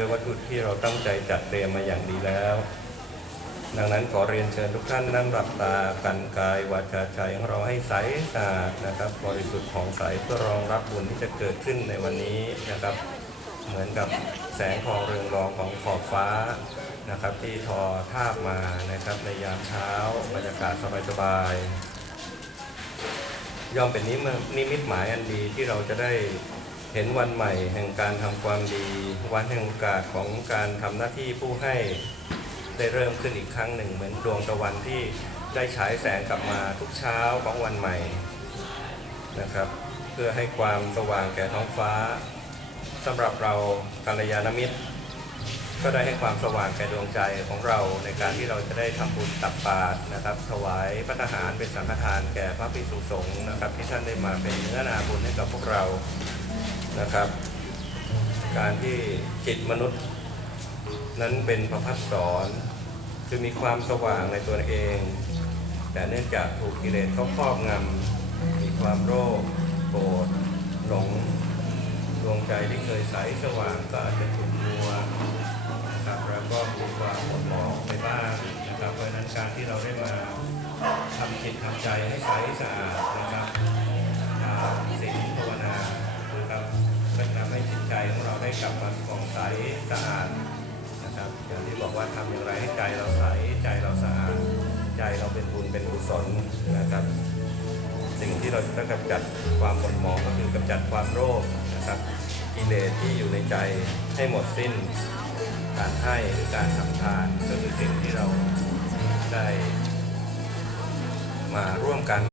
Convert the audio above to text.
ด้วยวัตถุที่เราตั้งใจจัดเตรียมมาอย่างดีแล้ว ดังนั้นขอเรียนเชิญทุกท่านนั่งหลับตากันกายวาจาใจของเราให้ใสสะอาดนะครับบริสุทธิ์ของใสเพื่อรองรับบุญที่จะเกิดขึ้นในวันนี้นะครับ เหมือนกับแสงทองเรืองรองของขอบฟ้านะครับที่ทอทาบมานะครับในยามเช้าบรรยากาศสบายๆย่อมเป็นนิมนิมิตหมายอันดีที่เราจะได้ เห็นวันใหม่แห่งการทำความดี วันแห่งโอกาสของการทำหน้าที่ผู้ให้ได้เริ่มขึ้นอีกครั้งหนึ่ง เหมือนดวงตะวันที่ได้ฉายแสงกลับมาทุกเช้าของวันใหม่นะครับ เพื่อให้ความสว่างแก่ท้องฟ้าสำหรับเรากัลยาณมิตร ก็ได้ให้ความสว่างแก่ดวงใจของเราในการที่เราจะได้ทำบุญตักบาตรนะครับ ถวายพระทหารเป็นสังฆทานแก่พระภิกษุสงฆ์นะครับ ที่ท่านได้มาเป็นเนื้อนาบุญให้กับพวกเรา นะครับ การที่จิตมนุษย์นั้นเป็นพระพัฒสอนคือมีความสว่างในตัวเอง แต่เนื่องจากถูกกิเลสเขาครอบงำมีความโลภโกรธหลงดวงใจที่เคยใสสว่างก็อาจจะถูกมัวนะครับแล้วก็มีความหมดหมองไปบ้างนะครับเพราะนั้นการที่เราได้มาทำจิตทำใจให้ใสสะอาดนะครับ ใจของเราได้กลับมาผ่องใสสะอาดนะครับ อย่างที่บอกว่าทำอย่างไรให้ใจเราใสใจเราสะอาดใจเราเป็นบุญเป็นกุศลนะครับ สิ่งที่เราจะต้องกำจัดความหม่นหมองก็คือกำจัดความโลภนะครับกิเลสที่อยู่ในใจให้หมดสิ้น การให้หรือการทำทานก็คือสิ่งที่เราได้มาร่วมกัน